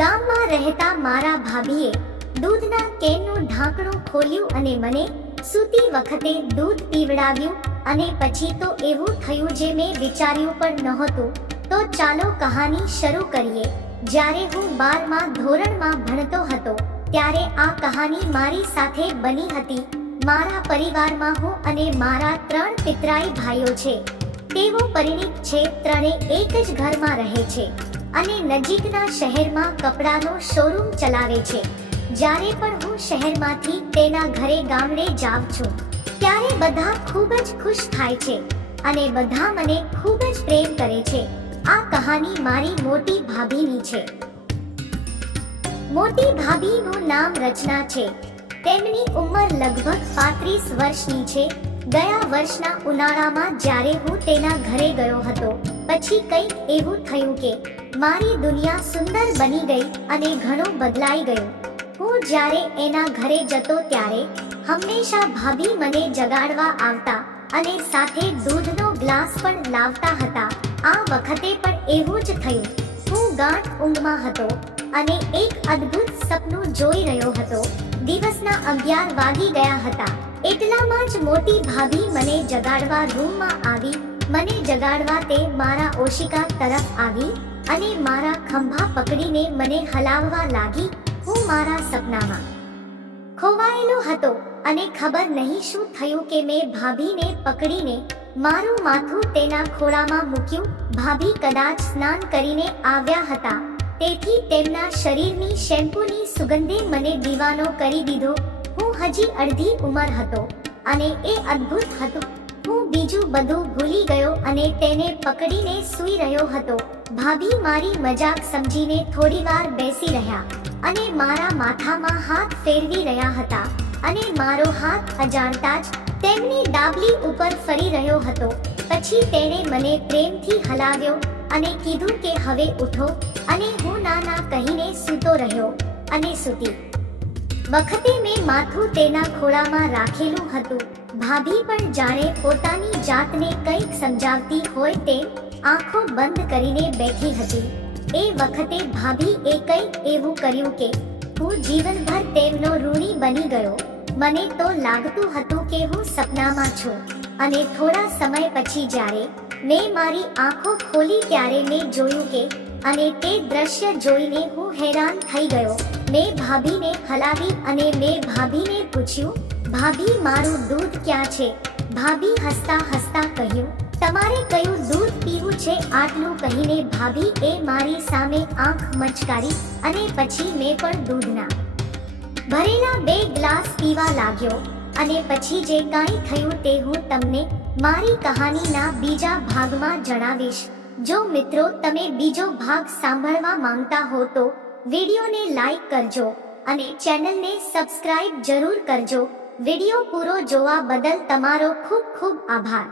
ગામમાં રહેતા મારા ભાભીએ દૂધના કેનનું ઢાંકણું ખોલ્યું અને મને સૂતી વખતે દૂધ પીવડાવ્યું અને પછી તો એવું થયું જે મેં વિચાર્યું પણ નહોતું. તો ચાલો કહાની શરૂ કરીએ. જ્યારે હું બારમાં ધોરણમાં ભણતો હતો, ત્યારે આ કહાની મારી સાથે બની હતી. મારા પરિવારમાં હું અને મારા ત્રણ પિતરાઈ ભાઈઓ છે. તેઓ પરિણીત છે, ત્રણે એક જ ઘરમાં રહે છે. અને નજીકના શહેરમાં કપડાનો શોરૂમ ચલાવે છે. જ્યારે પણ હું શહેરમાંથી તેના ઘરે ગામડે જાઉં છું, ત્યારે બધા ખૂબ જ ખુશ થાય છે અને બધા મને ખૂબ જ પ્રેમ કરે છે. આ કહાની મારી મોટી ભાભીની છે. મોટી ભાભીનું નામ રચના છે. તેમની ઉંમર લગભગ પાંત્રીસ વર્ષની છે. ગયા વર્ષના ઉનાળામાં જ્યારે હું તેના ઘરે ગયો હતો, પછી કંઈક એવું થયું કે મારી દુનિયા સુંદર બની ગઈ અને ઘણો બદલાઈ ગયો. હું જ્યારે એના ઘરે જતો ત્યારે હંમેશા ભાભી મને જગાડવા આવતા અને સાથે દૂધનો ગ્લાસ પણ લાવતા હતા. આ વખતે પણ એવું જ થયું. હું ગાંઠ ઊંઘમાં હતો અને એક અદ્ભુત સપનું જોઈ રહ્યો હતો. અગિયાર વાગી ગયા હતા. એટલામાં જ મોટી ભાભી મને જગાડવા રૂમમાં આવી. મને જગાડવા તે મારા ઓશિકા તરફ આવી અને મારા ખંભા પકડીને મને હલાવવા લાગી હું મારા સપનામાં. ખોવાયેલો હતો અને ખબર નહીં શું થયું કે મેં ભાભીને પકડીને મારું માથું તેના ખોળામાં મૂક્યું. ભાભી કદાચ સ્નાન કરીને આવ્યા હતા. તેથી તેમના શરીરની શેમ્પૂની સુગંધે મને દીવાનો કરી દીધો. હું હજી અડધી ઉંમર હતો અને એ અદ્ભુત હતું. હું બીજું બધું ભૂલી ગયો અને તેને પકડીને સૂઈ રહ્યો હતો. ભાભી મારી મજાક સમજીને થોડીવાર બેસી રહ્યા અને મારા માથામાં હાથ ફેરવી રહ્યા હતા અને મારો હાથ અજાણતા જ તેમની ડાબલી ઉપર ફરી રહ્યો હતો. પછી તેણે મને પ્રેમથી હલાવ્યો અને કીધું કે હવે ઉઠો અને હું ના ના કહીને સૂતો રહ્યો અને સૂતી. વખતે મેં માથું તેના ખોળામાં રાખેલું હતું. ભાભી પણ જાણે પોતાની જાતને કંઈક સમજાવતી હોય તેમ આંખો બંધ કરીને બેઠી હતી. એ વખતે ભાભી એ કંઈક એવું કર્યું કે, હું જીવનભર તેમનો ઋણી બની ગયો. મને તો લાગતું હતું કે હું સપનામાં છું. અને થોડા સમય પછી જ્યારે મેં મારી આંખો ખોલી ત્યારે મેં જોયું કે, અને તે દ્રશ્ય જોઈને હું હેરાન થઈ ગયો. મેં ભાભીને હલાવી અને મેં ભાભીને પૂછ્યું, ભાભી, મારું દૂધ ક્યાં છે? ભાભી હસતા હસતા કહ્યું, તમારે કયું દૂધ પીવું છે? આટલું કહીને ભાભી એ મારી સામે આંખ મચકારી અને પછી મેં પણ દૂધના ભરેલા બે ગ્લાસ પીવા લાગ્યો. અને પછી જે કાંઈ થયું તે હું તમને મારી કહાનીના બીજા ભાગમાં જણાવીશ. જો મિત્રો, તમે બીજો ભાગ સાંભળવા માંગતા હો તો વિડીયોને લાઈક કરજો અને ચેનલને સબસ્ક્રાઇબ જરૂર કરજો. વીડિયો પૂરો જોવા બદલ તમારો ખૂબ ખૂબ આભાર.